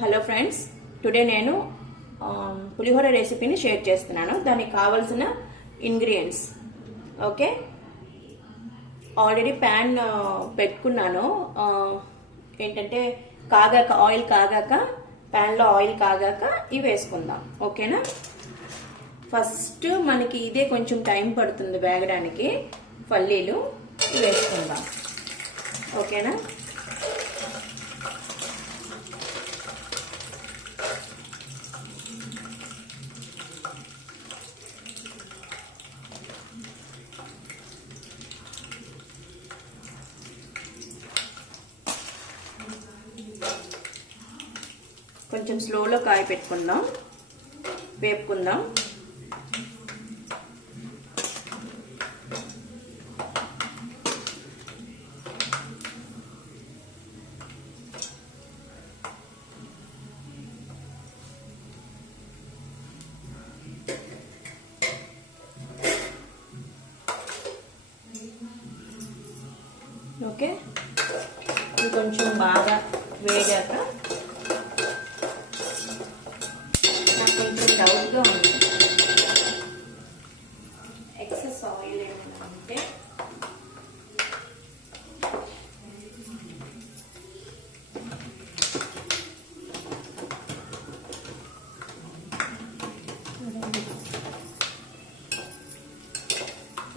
Hello friends, today నేను పులిహోర రెసిపీని share చేస్తున్నాను. దానికి కావాల్సిన ఇంగ్రీడియంట్స్. ఓకే, ఆల్రెడీ ప్యాన్ పెట్టుకున్నాను. ఏంటంటే ఆయిల్ కాగాక ప్యాన్లో ఆయిల్ కాగాక ఇవి వేసుకుందాం. ఓకేనా? ఫస్ట్ మనకి ఇదే కొంచెం టైం పడుతుంది వేగడానికి. పల్లీలు ఇవి వేసుకుందాం. ఓకేనా? కొంచెం స్లోలో కాయ పెట్టుకుందాం, వేపుకుందాం. ఓకే, ఇది కొంచెం బాగా వేగాక నాకు కొంచెం డౌట్గా ఉంది, ఎక్సెస్ ఆయిల్ ఏమైనా ఉంటే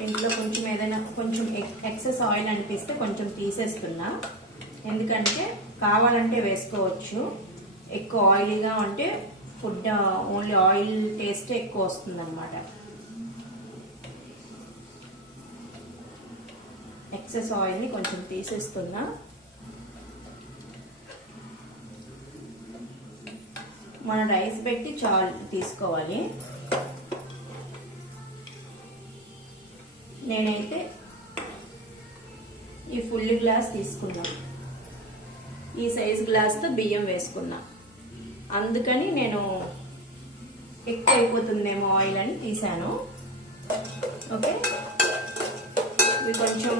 ఇంట్లో కొంచెం ఏదైనా కొంచెం ఎక్సెస్ ఆయిల్ అనిపిస్తే కొంచెం తీసేస్తున్నా. ఎందుకంటే కావాలంటే వేసుకోవచ్చు. ఎక్కువ ఆయిలీగా ఉంటే ఫుడ్ ఓన్లీ ఆయిల్ టేస్ట్ ఎక్కువ వస్తుంది అన్నమాట. ఎక్సెస్ ఆయిల్ని కొంచెం తీసేస్తున్నా. మన రైస్ పెట్టి తీసుకోవాలి. నేనైతే ఈ ఫుల్ గ్లాస్ తీసుకున్నా, ఈ సైజ్ గ్లాస్తో బియ్యం వేసుకున్నా. అందుకని నేను ఎక్కువ అయిపోతుందేమో ఆయిల్ అని తీసాను. ఓకే, ఇవి కొంచెం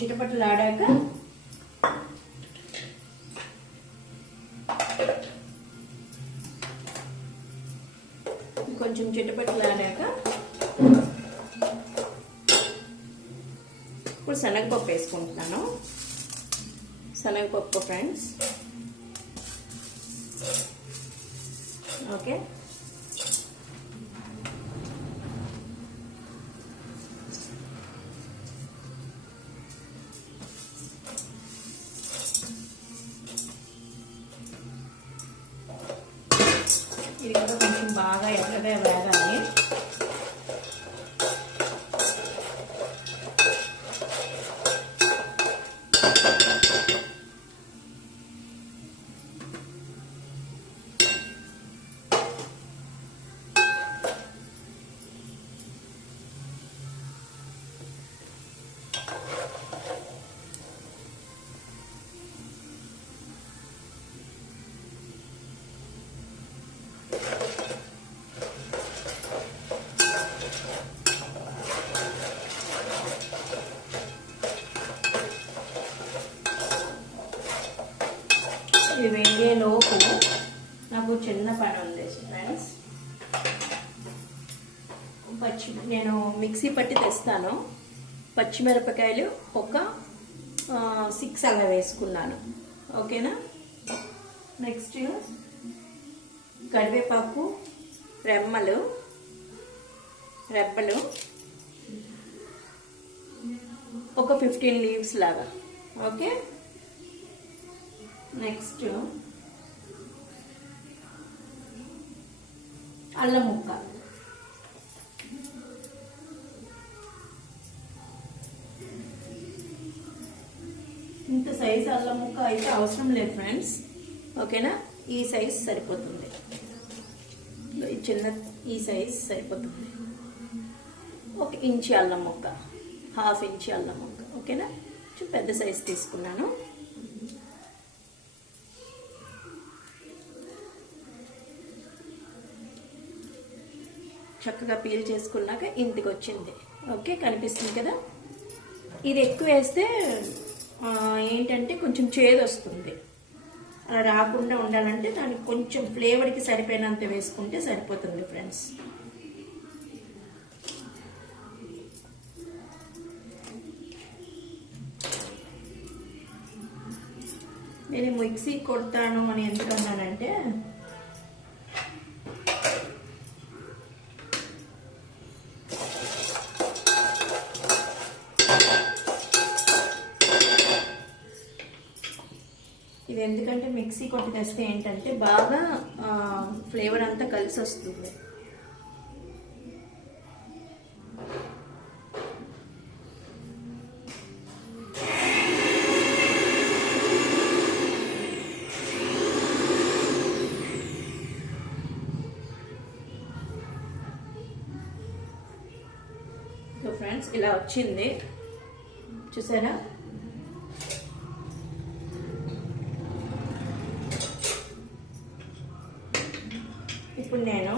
చిటపటలు ఆడాక ఇప్పుడు శనగపప్పు వేసుకుంటున్నాను. శనగపప్పు ఫ్రెండ్స్. ఓకే, ఇది కూడా కొంచెం బాగా ఎర్రగా వేగాలి. ఇది వేగే లోపు నాకు చిన్న పని ఉంది ఫ్రెండ్స్. నేను మిక్సీ పట్టి తెస్తాను. పచ్చిమిరపకాయలు ఒక 6 అలా వేసుకున్నాను. ఓకేనా? నెక్స్ట్ కరివేపాకు రెబ్బలు ఒక 15 లీవ్స్ లాగా. ఓకే, నెక్స్ట్ అల్లం ముక్క, ఇంత సైజ్ అల్లం ముక్క అయితే అవసరం లేదు ఫ్రెండ్స్. ఓకేనా? ఈ సైజ్ సరిపోతుంది, ఈ సైజ్ సరిపోతుంది. 1 ఇంచు అల్లం ముక్క, 1/2 ఇంచు అల్లం ముక్క. ఓకేనా? పెద్ద సైజ్ తీసుకున్నాను. చక్కగా పీల్ చేసుకున్నాక ఇంటికి వచ్చింది. ఓకే, కనిపిస్తుంది కదా. ఇది ఎక్కువ వేస్తే ఏంటంటే కొంచెం చేదు వస్తుంది. అలా రాకుండా ఉండాలంటే దానికి కొంచెం ఫ్లేవర్కి సరిపోయినంత వేసుకుంటే సరిపోతుంది ఫ్రెండ్స్. నేను మిక్సీ కొడతాను అని ఎందుకన్నానంటే ఇది ఎందుకంటే మిక్సీ కొట్టి తెస్తే ఏంటంటే బాగా ఫ్లేవర్ అంతా కలిసి వస్తుంది. సో ఫ్రెండ్స్ ఇలా వచ్చింది చూసారా. ఇప్పుడు నేను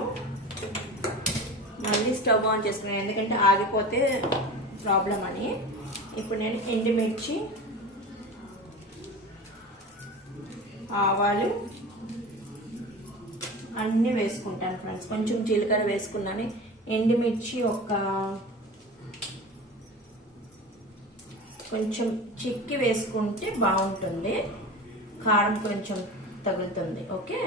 మళ్ళీ స్టవ్ ఆన్ చేసుకున్నాను ఎందుకంటే ఆగిపోతే ప్రాబ్లం అని. ఇప్పుడు నేను ఎండుమిర్చి, ఆవాలు అన్నీ వేసుకుంటాను ఫ్రెండ్స్. కొంచెం జీలకర్ర వేసుకున్నాను. ఎండుమిర్చి కొంచెం చిక్కి వేసుకుంటే బాగుంటుంది, కారం కొంచెం తగులుతుంది. ఓకే,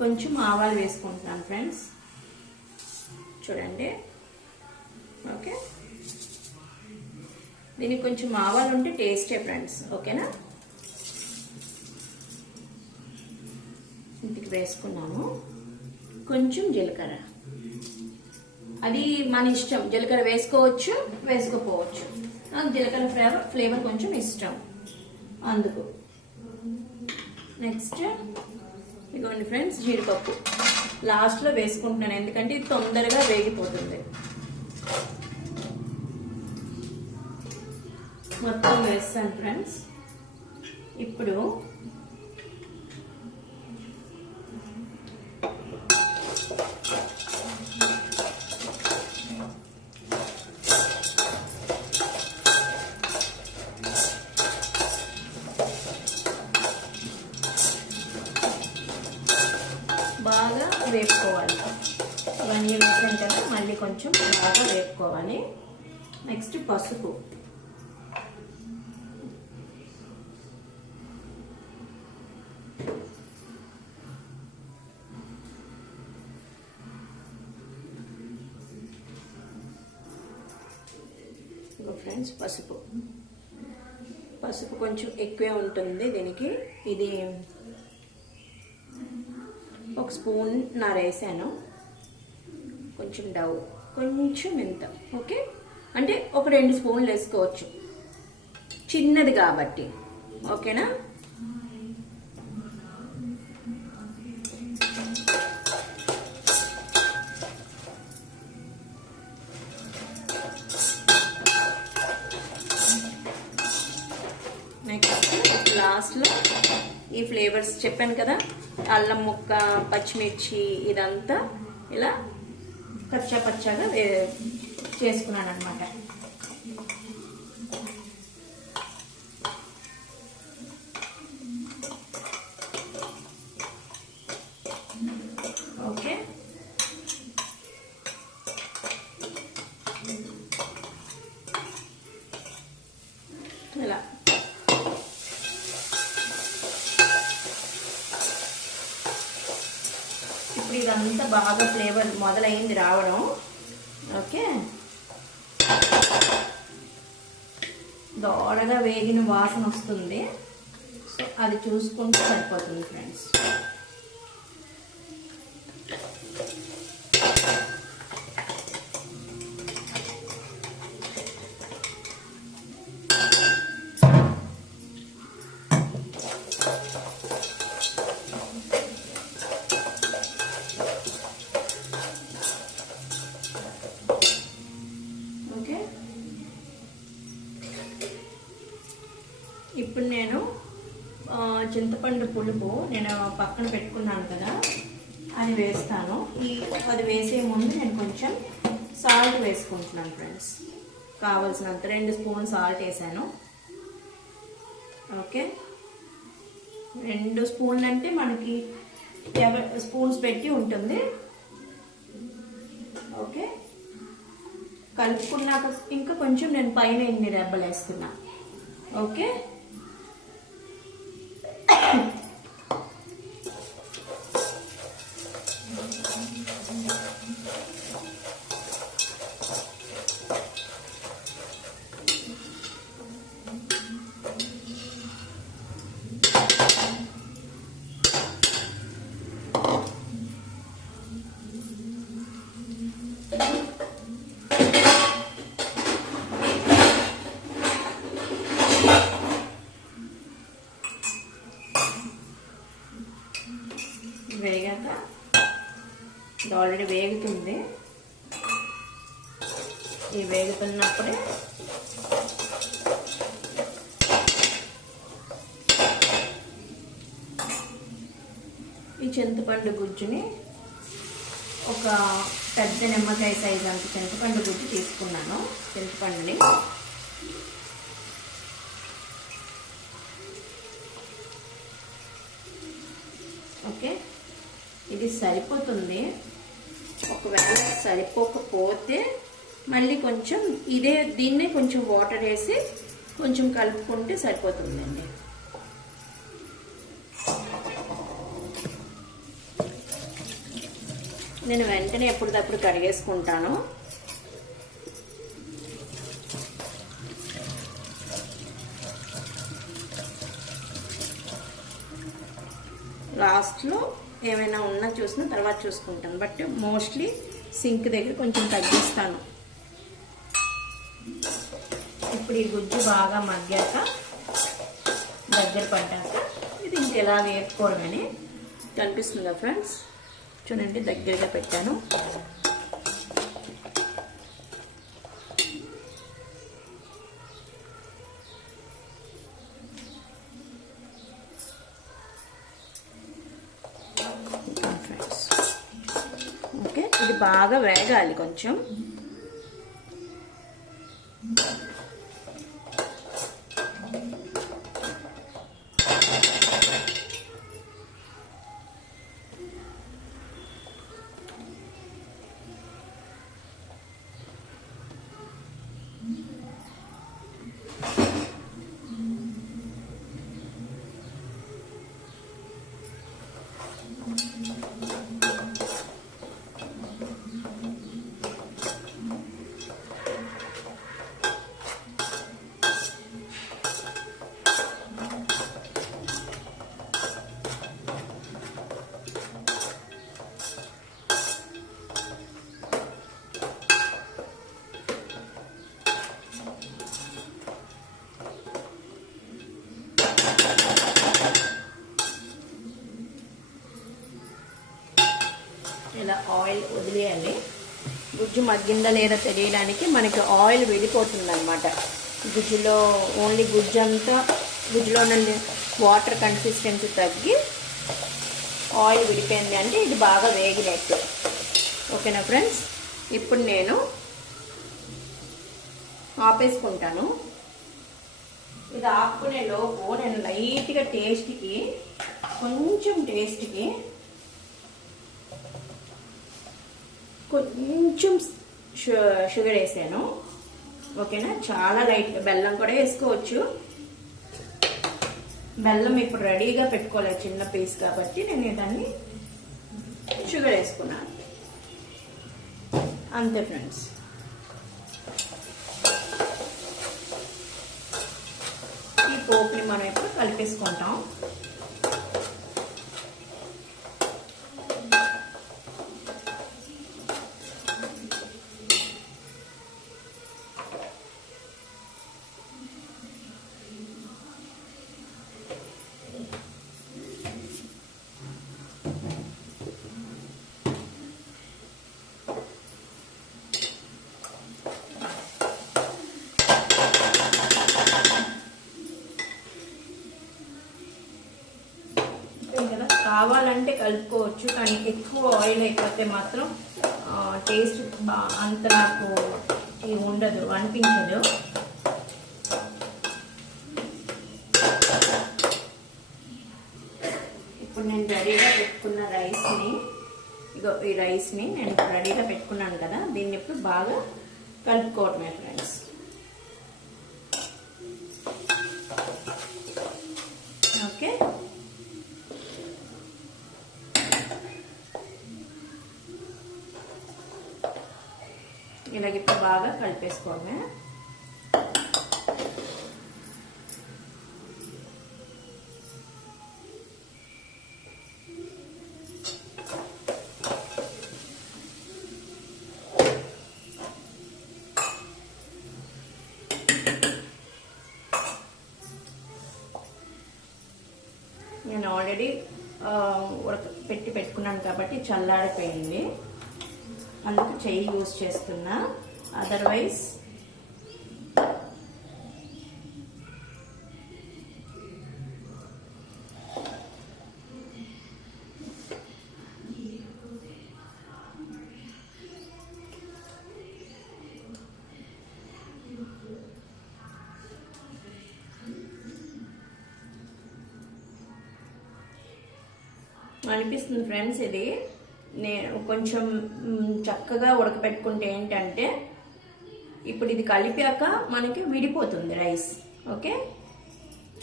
కొంచెం ఆవాలు వేసుకుంటున్నాను ఫ్రెండ్స్ చూడండి. ఓకే, దీనికి కొంచెం ఆవాలు ఉంటే టేస్టే ఫ్రెండ్స్. ఓకేనా, ఇంటికి వేసుకున్నాము. కొంచెం జీలకర్ర, అది మన ఇష్టం, జీలకర్ర వేసుకోవచ్చు వేసుకోపోవచ్చు. నాకు జీలకర్ర ఫ్లేవర్ కొంచెం ఇష్టం అందుకు. నెక్స్ట్ ఇదిగోండి ఫ్రెండ్స్, జీడిపప్పు లాస్ట్లో వేసుకుంటున్నాను ఎందుకంటే ఇది తొందరగా వేగిపోతుంది. మొత్తం వేస్తాను ఫ్రెండ్స్. ఇప్పుడు బాగా వేపుకోవాలి. ఇవన్నీ వేసాం కదా, మళ్ళీ కొంచెం బాగా వేపుకోవాలి. నెక్స్ట్ పసుపు, ఫ్రెండ్స్ పసుపు కొంచెం ఎక్కువే ఉంటుంది దీనికి. ఇది 1 స్పూన్ వేసాను. కొంచెం డవ్, కొంచెం ఇంత. ఓకే, అంటే 1-2 స్పూన్లు వేసుకోవచ్చు, చిన్నది కాబట్టి. ఓకేనా, నెక్స్ట్ లాస్ట్లో ఈ ఫ్లేవర్స్ చెప్పాను కదా, అల్లం ముక్క, పచ్చిమిర్చి, ఇదంతా ఇలా కచ్చా పచ్చాగా చేసుకున్నాను అనమాట. ఓకే, ఇలా ఇప్పుడు ఇదంతా బాగా ఫ్లేవర్ మొదలైంది రావడం. ఓకే, దోరగా వేగిన వాసన వస్తుంది. సో అది చూసుకుంటే సరిపోతుంది ఫ్రెండ్స్. ఇప్పుడు నేను చింతపండు పులుపు నేను పక్కన పెట్టుకున్నాను కదా, అది వేస్తాను. అది వేసే ముందు నేను కొంచెం సాల్ట్ వేసుకుంటున్నాను ఫ్రెండ్స్. కావాల్సినంత 2 స్పూన్ సాల్ట్ వేసాను. ఓకే, 2 స్పూన్లు అంటే మనకి స్పూన్స్ పెట్టి ఉంటుంది. ఓకే, కలుపుకున్నాక ఇంకా కొంచెం నేను పైన ఎన్ని రెబ్బలు వేస్తున్నా. ఓకే, వేగాక ఇది ఆల్రెడీ వేగుతుంది. ఈ వేగుతున్నప్పుడే ఈ చింతపండు గుజ్జుని ఒక పెద్ద నిమ్మకాయ సైజ్ అంత చింతపండు గుజ్జు తీసుకున్నాను. చింతపండుని ఓకే, ఇది సరిపోతుంది. ఒకవేళ సరిపోకపోతే మళ్ళీ కొంచెం దీన్నే కొంచెం వాటర్ వేసి కొంచెం కలుపుకుంటే సరిపోతుందండి. నేను వెంటనే ఎప్పటికప్పుడు కడిగేసుకుంటాను. లాస్ట్లో ఏమైనా ఉన్నా చూసిన తర్వాత చూసుకుంటాను. బట్ మోస్ట్లీ సింక్ దగ్గర కొంచెం తగ్గిస్తాను. ఇప్పుడు ఈ గుజ్జు బాగా మగ్గాక దగ్గర పడ్డాక ఇది ఇంకెలా వేసుకోవడమని కనిపిస్తుందా ఫ్రెండ్స్? చూడండి, దగ్గరగా పెట్టాను. ఓకే, ఇది బాగా వేగాలి కొంచెం. ఇలా ఆయిల్ వదిలేయాలి. గుజ్జు మగ్గిందా లేదా తెలియడానికి మనకి ఆయిల్ విడిపోతుంది అనమాట. గుజ్జులో ఓన్లీ గుజ్జు అంతా గుజ్జులో నుండి వాటర్ కన్సిస్టెన్సీ తగ్గి ఆయిల్ విడిపోయింది అంటే ఇది బాగా వేగినట్టు. ఓకేనా ఫ్రెండ్స్? ఇప్పుడు నేను ఆపేసుకుంటాను. ఇది ఆపుకునే లోపు నేను లైట్గా కొంచెం టేస్ట్కి కొంచెం షుగర్ వేసాను. ఓకేనా? చాలా లైట్గా బెల్లం కూడా వేసుకోవచ్చు. బెల్లం ఇప్పుడు రెడీగా పెట్టుకోలేదు, చిన్న పీస్ కాబట్టి నేను దాన్ని షుగర్ వేసుకున్నాను. అంతే ఫ్రెండ్స్. ఈ పోపుని మనం ఇప్పుడు కలిపేసుకుంటాం. కావాలంటే కలుపుకోవచ్చు, కానీ ఎక్కువ ఆయిల్ అయిపోతే మాత్రం టేస్ట్ అంత నాకు ఉండదు, అనిపించదు. ఇప్పుడు నేను రెడీగా పెట్టుకున్న రైస్ని, ఇగో ఈ రైస్ని నేను రెడీగా పెట్టుకున్నాను కదా, దీన్ని ఇప్పుడు బాగా కలుపుకోవడమే ఫ్రెండ్స్. ఓకే, ఇలాగ ఇప్పుడు బాగా కలిపేసుకోవడమే. నేను ఆల్రెడీ పెట్టుకున్నాను కాబట్టి చల్లారిపోయింది, అందుకు చెయ్యి యూజ్ చేస్తున్నా. అదర్వైజ్ అనిపిస్తుంది ఫ్రెండ్స్. ఇది నేను కొంచెం చక్కగా ఉడకపెట్టుకుంటే ఏంటంటే, ఇప్పుడు ఇది కలిపాక మనకి విడిపోతుంది రైస్. ఓకే,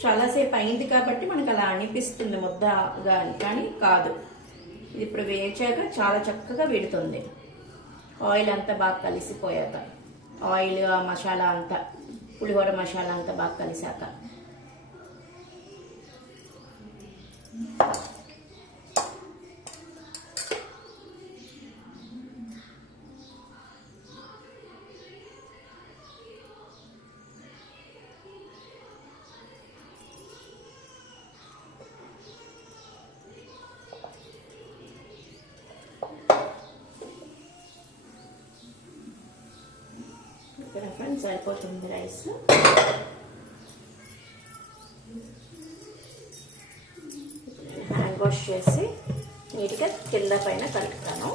చాలాసేపు అయింది కాబట్టి మనకు అలా అనిపిస్తుంది ముద్దగా, కానీ కాదు. ఇది ఇప్పుడు వేచాక చాలా చక్కగా విడుతుంది, ఆయిల్ అంతా బాగా కలిసిపోయాక, ఆయిల్ ఆ మసాలా అంతా, పులిహోర మసాలా అంతా బాగా కలిసాక. ఫ్రెండ్స్ సరిపోతుంది రైస్. హ్యాండ్ వాష్ చేసి నీట్గా కింద పైన కలుపుతాను.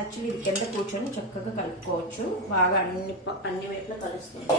యాక్చువల్లీ ఇది కింద కూర్చొని చక్కగా కలుపుకోవచ్చు, బాగా అన్ని వైపులా కలుస్తుంది.